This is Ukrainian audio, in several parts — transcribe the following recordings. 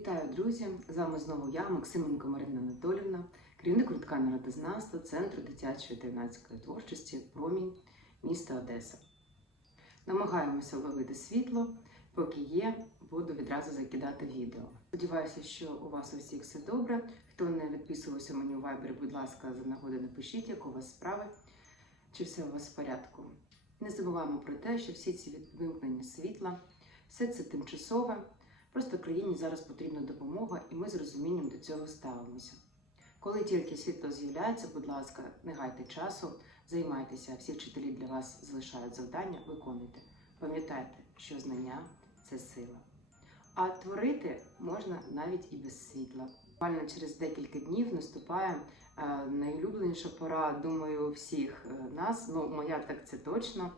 Вітаю, друзі! З вами знову я, Максименко Марина Анатолівна, керівник гуртка народознавства Центру дитячої та юнацької творчості Промінь міста Одеса. Намагаємося ловити світло, поки є, буду відразу закидати відео. Сподіваюся, що у вас у всіх все добре. Хто не відписувався мені у Viber, будь ласка, за нагоди напишіть, як у вас справи, чи все у вас в порядку. Не забуваємо про те, що всі ці вимкнення світла, все це тимчасове. Просто країні зараз потрібна допомога, і ми з розумінням до цього ставимося. Коли тільки світло з'являється, будь ласка, не гайте часу, займайтеся, всі вчителі для вас залишають завдання, виконуйте. Пам'ятайте, що знання це сила. А творити можна навіть і без світла. Буквально через декілька днів наступає е, найулюбленіша пора, думаю, всіх е, нас. Ну, моя так це точно.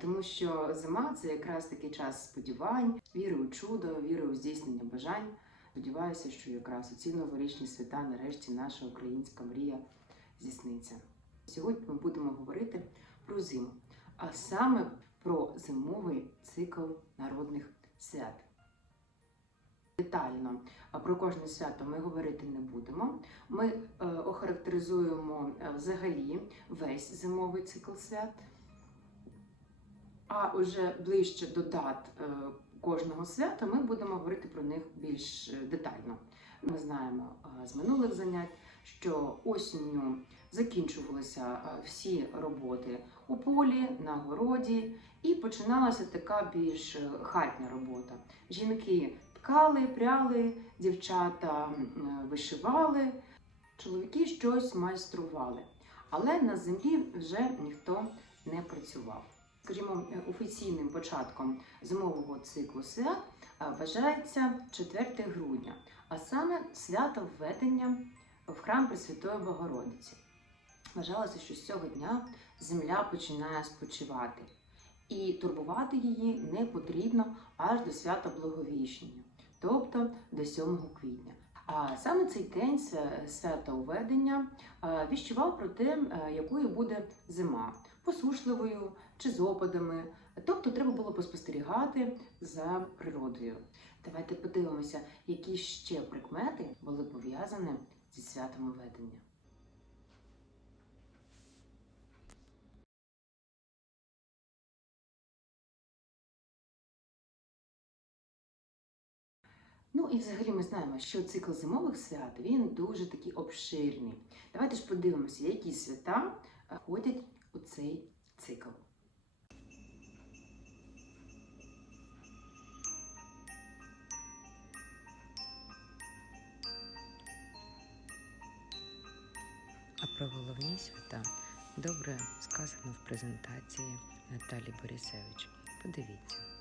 Тому що зима це якраз такий час сподівань, віри у чудо, віри у здійснення бажань. Сподіваюся, що якраз у ці новорічні свята нарешті наша українська мрія здійсниться. Сьогодні ми будемо говорити про зиму, а саме про зимовий цикл народних свят. Детально про кожне свято ми говорити не будемо. Ми е, охарактеризуємо е, взагалі весь зимовий цикл свят. А уже ближче до дат е, кожного свята ми будемо говорити про них більш е, детально. Ми знаємо е, з минулих занять, що осінню закінчувалися всі роботи у полі, на городі, і починалася така більш хатня робота. Жінки ткали, пряли, дівчата вишивали, чоловіки щось майстрували. Але на землі вже ніхто не працював скажімо, офіційним початком зимового циклу свят е, вважається 4 грудня, а саме свято введення в храм Пресвятої Богородиці. Вважалося, що з цього дня земля починає спочивати, і турбувати її не потрібно аж до свята Благовіщення, тобто до 7 квітня. А саме цей день свя- свята Уведення е, віщував про те, е, якою буде зима посушливою чи з опадами. Тобто треба було поспостерігати за природою. Давайте подивимося, які ще прикмети були пов'язані зі святом ведення. Ну і взагалі ми знаємо, що цикл зимових свят він дуже такий обширний. Давайте ж подивимося, які свята е, входять у цей цикл. Про головні свята добре сказано в презентації Наталі Борисевич. Подивіться.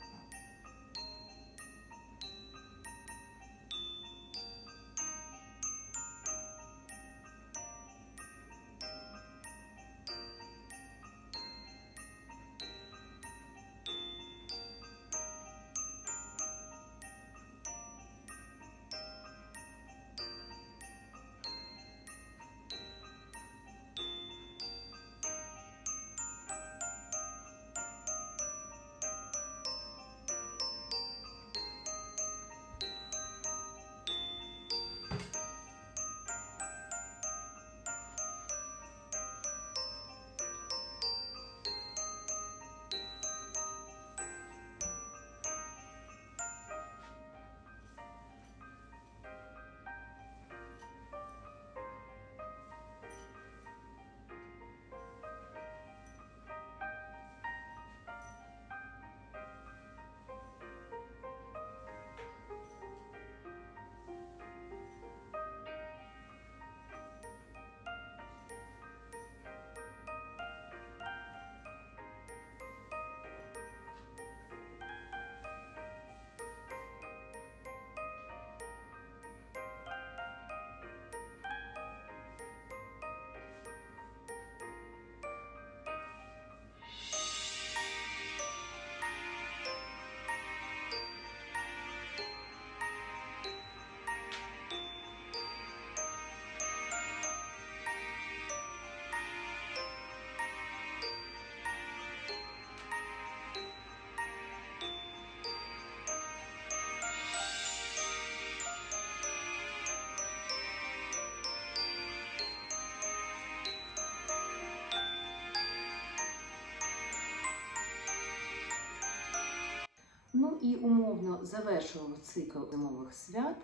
Ну і умовно завершуємо цикл зимових свят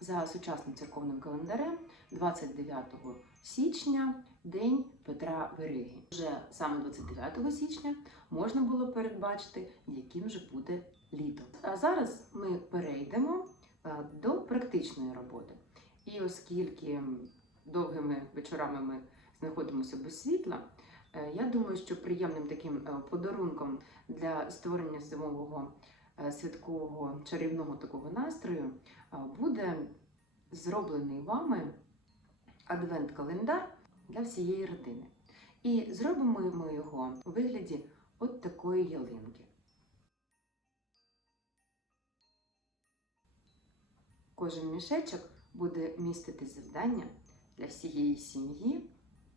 за сучасним церковним календарем 29 січня, День Петра Вериги. Вже саме 29 січня можна було передбачити, яким же буде літо. А зараз ми перейдемо е, до практичної роботи. І оскільки довгими вечорами ми знаходимося без світла, е, я думаю, що приємним таким е, подарунком для створення зимового святкового чарівного такого настрою е, буде зроблений вами адвент-календар для всієї родини. І зробимо ми його у вигляді от такої ялинки. Кожен мішечок буде містити завдання для всієї сім'ї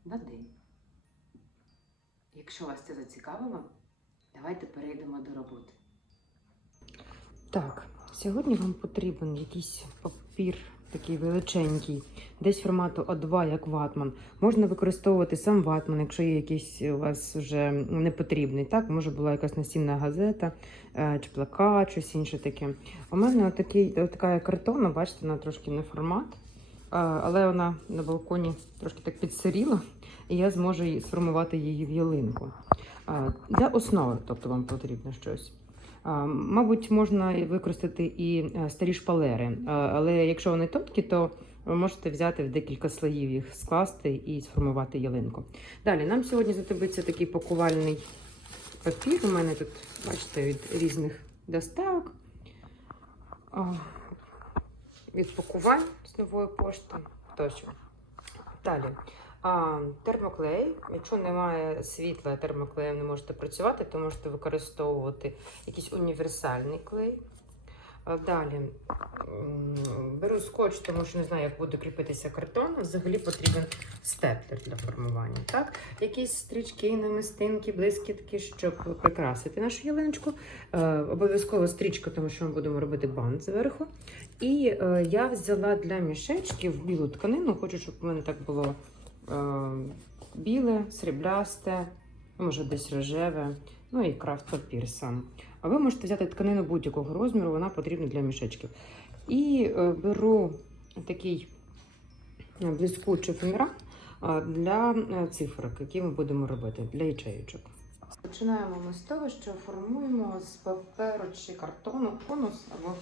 на день. Якщо вас це зацікавило, давайте перейдемо до роботи. Так, сьогодні вам потрібен якийсь папір такий величенький, десь формату А2, як ватман. Можна використовувати сам ватман, якщо є якийсь у вас вже непотрібний. Так, може була якась настінна газета е, чи плакат, щось інше таке. У мене отакий, така картона, бачите, вона трошки не формат, е, але вона на балконі трошки так підсиріла, і я зможу сформувати її в ялинку. Е, Для основи, тобто вам потрібно щось. Мабуть, можна використати і е, старі шпалери, але якщо вони тонкі, то ви можете взяти в декілька слоїв їх скласти і сформувати ялинку. Далі нам сьогодні знадобиться такий пакувальний папір. У мене тут, бачите, від різних доставок. Від пакувань з нової пошти. Тощо. Далі. А, термоклей. Якщо немає світла, термоклеєм не можете працювати, то можете використовувати якийсь універсальний клей. Далі беру скотч, тому що не знаю, як буде кріпитися картон. Взагалі потрібен степлер для формування. Так? Якісь стрічки, намистинки, блискітки, щоб прикрасити нашу ялиночку. Е, обов'язково стрічка, тому що ми будемо робити бант зверху. І е, я взяла для мішечків білу тканину, хочу, щоб у мене так було біле, сріблясте, може десь рожеве, ну і крафт папір сам. А ви можете взяти тканину будь-якого розміру, вона потрібна для мішечків. І е, беру такий е, блискучий феміра е, для е, цифрок, які ми будемо робити, для ячеючок. Починаємо ми з того, що формуємо з паперу чи картону конус або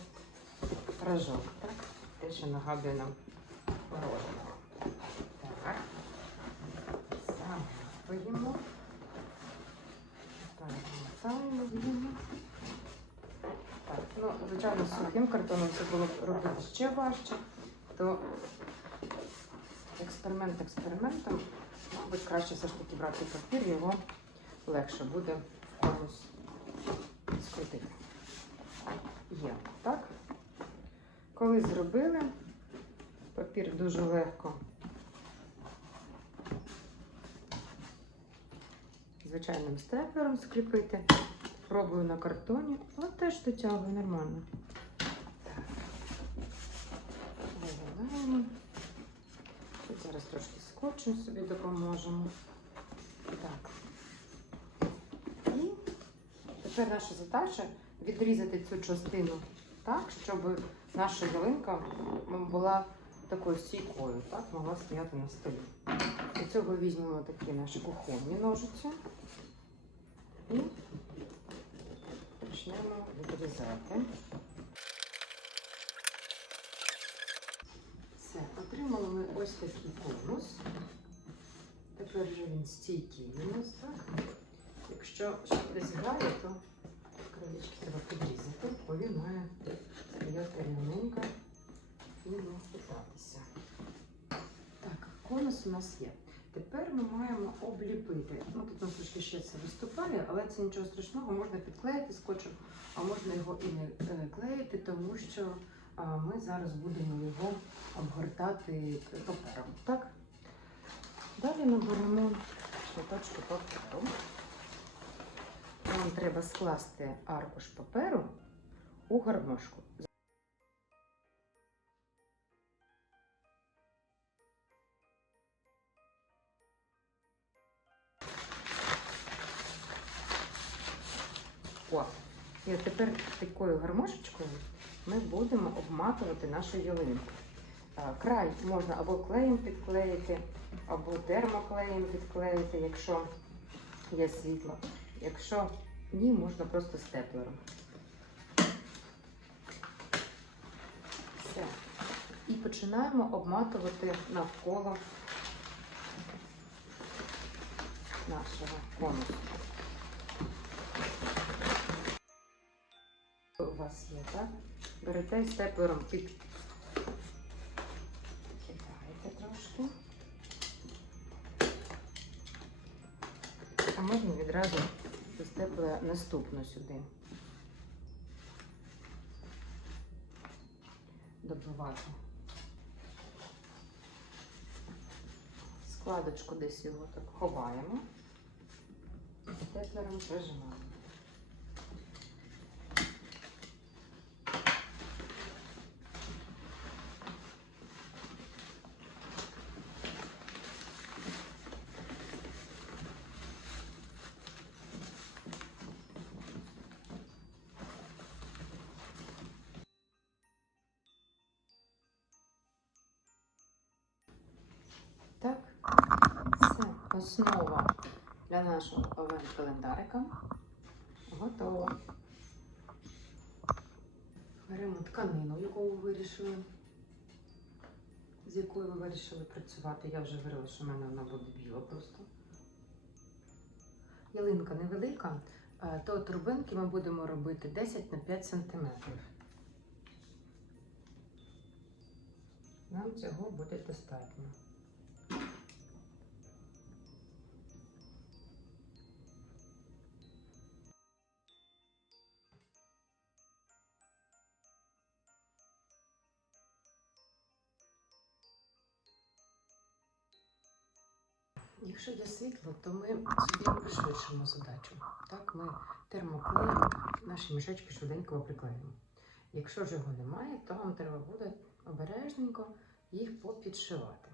рожок. Так? Те, що нагадує нам. Так. Заматуємо. Так, мотаємо вільно. Так, ну, звичайно, з сухим картоном це було б робити ще важче, то експеримент експериментом, мабуть, краще все ж таки брати папір, його легше буде конус скрутити. Є, так? Коли зробили, папір дуже легко. Звичайним степлером скріпити. Пробую на картоні, але теж дотягую нормально. Тут зараз трошки скотчем собі допоможемо. Так. І тепер наша задача відрізати цю частину так, щоб наша ялинка була такою стійкою, так, могла стояти на столі. Для цього візьмемо такі наші кухонні ножиці і почнемо відрізати. Все, отримали ми ось такий конус. Тепер вже він стійкий у нас, так? Якщо щось грає, то крилечки треба підрізати, бо він має стояти рівненько і не хитатися. Так, конус у нас є. Тепер ми маємо обліпити. Ну, тут у трошки ще це виступає, але це нічого страшного, можна підклеїти скотчем, а можна його і не е, клеїти, тому що ми зараз будемо його обгортати папером. Так? Далі ми беремо шматочки паперу. Нам треба скласти аркуш паперу у гармошку. І от тепер такою гармошечкою ми будемо обматувати нашу ялинку. Край можна або клеєм підклеїти, або термоклеєм підклеїти, якщо є світло. Якщо ні, можна просто степлером. Все. І починаємо обматувати навколо нашого конусу. Вас є, так? Берете і степлером під кидаєте трошки. А можна відразу застепле наступну сюди. Добивати. Складочку десь його так ховаємо. Степлером прижимаємо. Основа для нашого овен-календарика готова. Беремо тканину, яку ви вирішили, з якою ви вирішили працювати. Я вже говорила, що в мене вона буде біла просто. Ялинка невелика, е, то турбинки ми будемо робити 10 на 5 см. Нам цього буде достатньо. Світло, то ми собі пришвидшимо задачу. Так, ми термоклеєм наші мішечки швиденько приклеїмо. Якщо ж його немає, то вам треба буде обережненько їх попідшивати.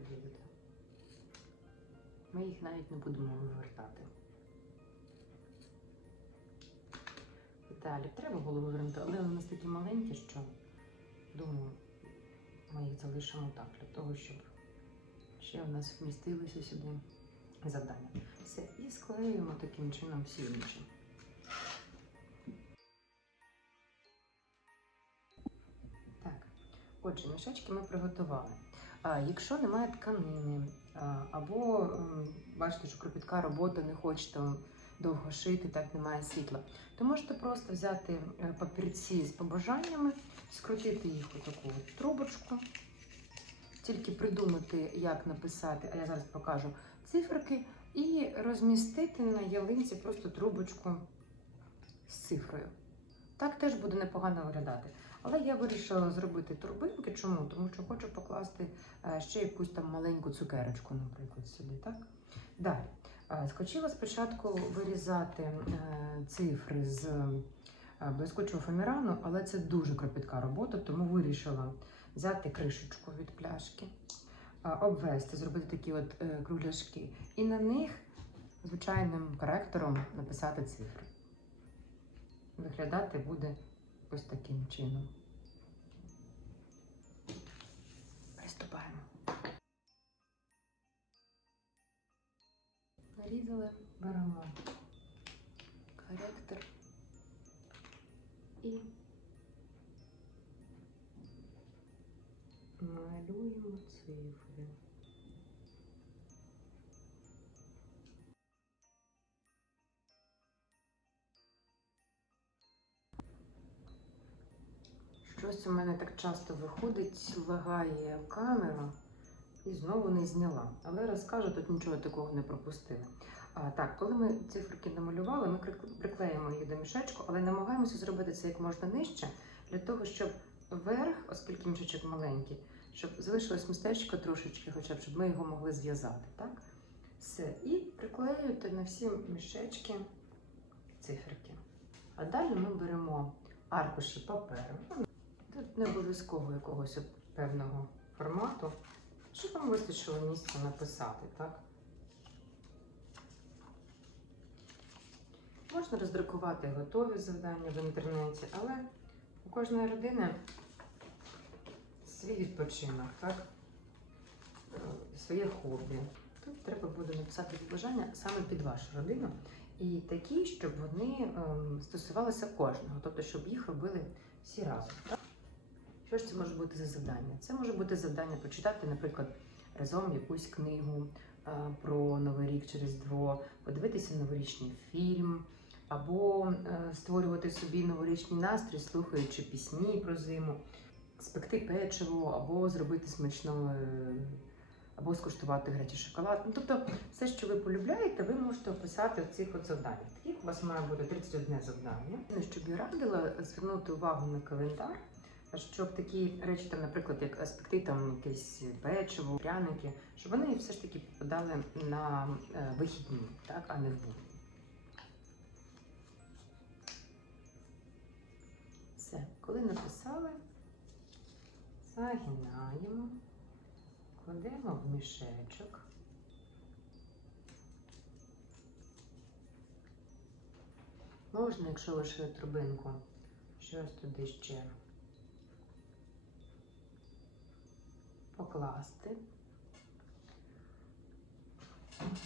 Зайве. Ми їх навіть не будемо вивертати. Далі треба було вивернути, але вони такі маленькі, що думаю, ми їх залишимо так, для того, щоб ще в нас вмістилися сюди завдання. Все, і склеюємо таким чином всі інші. Отже, мішечки ми приготували. Якщо немає тканини, або бачите, що кропітка робота не хочете довго шити, так немає світла, то можете просто взяти е, папірці з побажаннями, скрутити їх у таку трубочку, тільки придумати, як написати, а я зараз покажу циферки, і розмістити на ялинці просто трубочку з цифрою. Так теж буде непогано виглядати. Але я вирішила зробити турбинки. Чому? Тому що хочу покласти е, ще якусь там маленьку цукерочку, наприклад, сюди. Так? Далі. Е, Схотіла спочатку вирізати е, цифри з блискучого фоамірану, але це дуже кропітка робота, тому вирішила взяти кришечку від пляшки, обвести, зробити такі от кругляшки, і на них звичайним коректором написати цифри. Виглядати буде ось таким чином. Приступаємо. Нарізали, беремо коректор і малюємо цифри. Щось у мене так часто виходить, лагає камера і знову не зняла. Але розкажу, тут нічого такого не пропустили. А, так, коли ми циферки намалювали, ми приклеїмо її до мішечку, але намагаємося зробити це як можна нижче, для того, щоб верх, оскільки мішечок маленький, щоб залишилось містечко трошечки, хоча б щоб ми його могли зв'язати. Так? Все. І приклеюєте на всі мішечки циферки. А далі ми беремо аркуші паперу. Тут не обов'язково якогось певного формату, щоб вам вистачило місця написати, так? Можна роздрукувати готові завдання в інтернеті, але у кожної родини свій відпочинок, так? Е, Своє хобі. Тут треба буде написати побажання саме під вашу родину. І такі, щоб вони ем, стосувалися кожного, тобто, щоб їх робили всі разом. Що ж це може бути за завдання? Це може бути завдання почитати, наприклад, разом якусь книгу е, про Новий рік чи Різдво, подивитися новорічний фільм, або е, створювати собі новорічний настрій, слухаючи пісні про зиму, спекти печиво, або зробити смачно, е, або скуштувати гарячий шоколад. Ну, тобто, все, що ви полюбляєте, ви можете описати в цих завданнях. Таких у вас має бути 31 завдання. Щоб я радила звернути увагу на календар, щоб такі речі, там, наприклад, як спекти там якесь печиво, пряники, щоб вони все ж таки попадали на е, вихідні, так, а не в будні. Все, коли написали, загинаємо, кладемо в мішечок. Можна, якщо лише торбинку, щось туди ще покласти.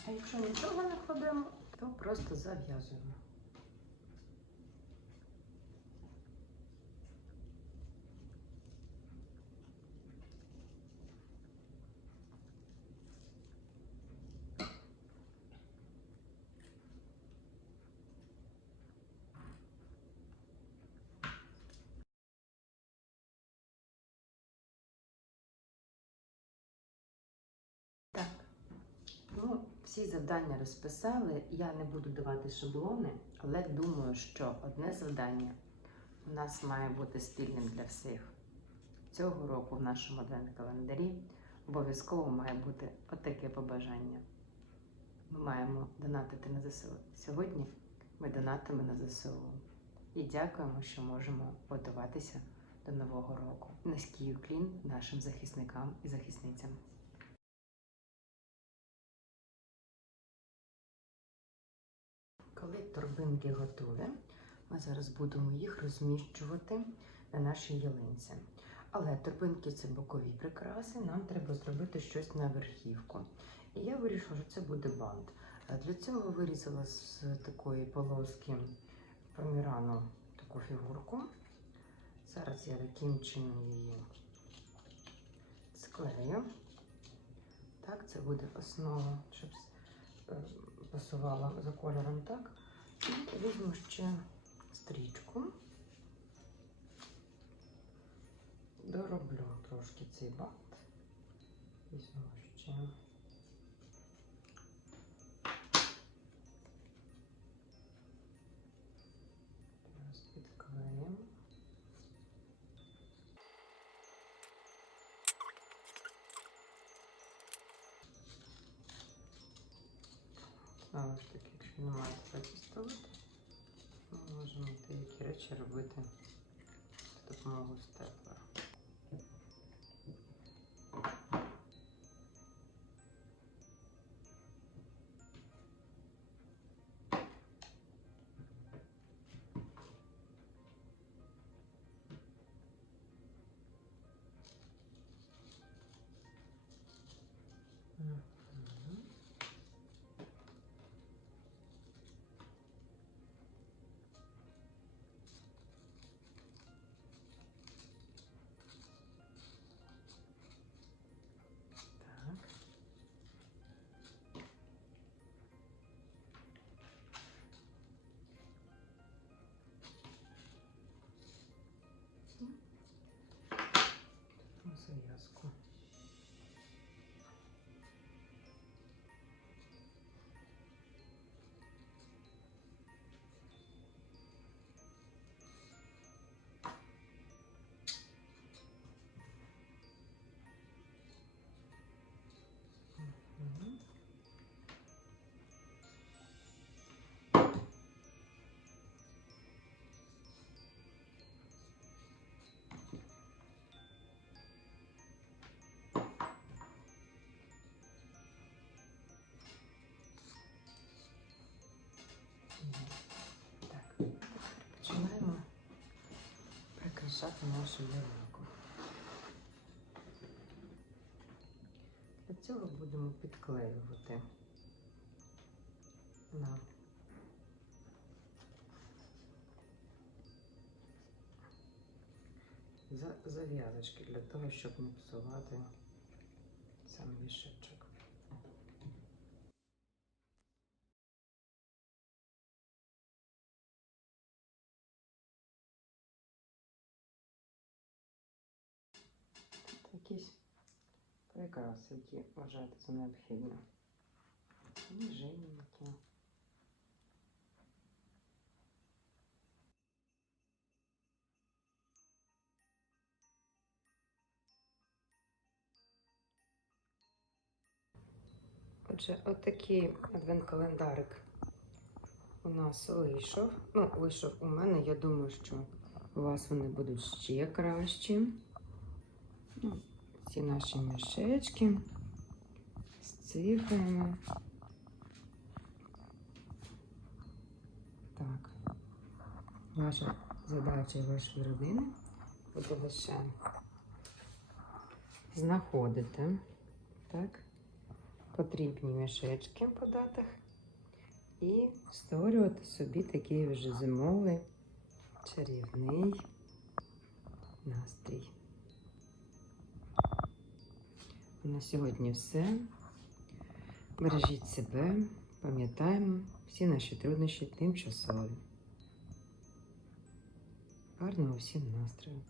А якщо нічого не кладемо, то просто зав'язуємо. Так. Ну, всі завдання розписали. Я не буду давати шаблони, але думаю, що одне завдання у нас має бути спільним для всіх. Цього року в нашому адвент-календарі обов'язково має бути отаке побажання. Ми маємо донатити на ЗСУ. Сьогодні ми донатимо на ЗСУ. І дякуємо, що можемо готуватися до Нового року. Низький уклін нашим захисникам і захисницям. Коли торбинки готові, ми зараз будемо їх розміщувати на нашій ялинці. Але торбинки це бокові прикраси, нам треба зробити щось на верхівку. І я вирішила, що це буде бант. Е, Для цього вирізала з такої полоски помірану таку фігурку. Зараз я таким чином її склею. Так, це буде основа, щоб е, пасувала за кольором так. І візьму ще стрічку. Дороблю трошки цей бат, Візьму ще. Знову ж таки, якщо немає такого столити, ми можемо деякі речі робити з допомогою степлера. Прикрашати нашу ялинку. Для цього будемо підклеювати на за- зав'язочки для того, щоб не псувати сам вішечок. Прикраси, які вважаєте за необхідне. Ніжинки. Отже, отакий адвент-календарик у нас вийшов. Ну, вийшов у мене. Я думаю, що у вас вони будуть ще кращі. Ці наші мішечки з цифрами. Так. Ваша задача вашої родини буде лише знаходити так, потрібні мішечки по датах і створювати собі такий вже зимовий чарівний настрій. На сьогодні все. Бережіть себе, пам'ятаємо, всі наші труднощі тимчасові. Гарного всім настрою!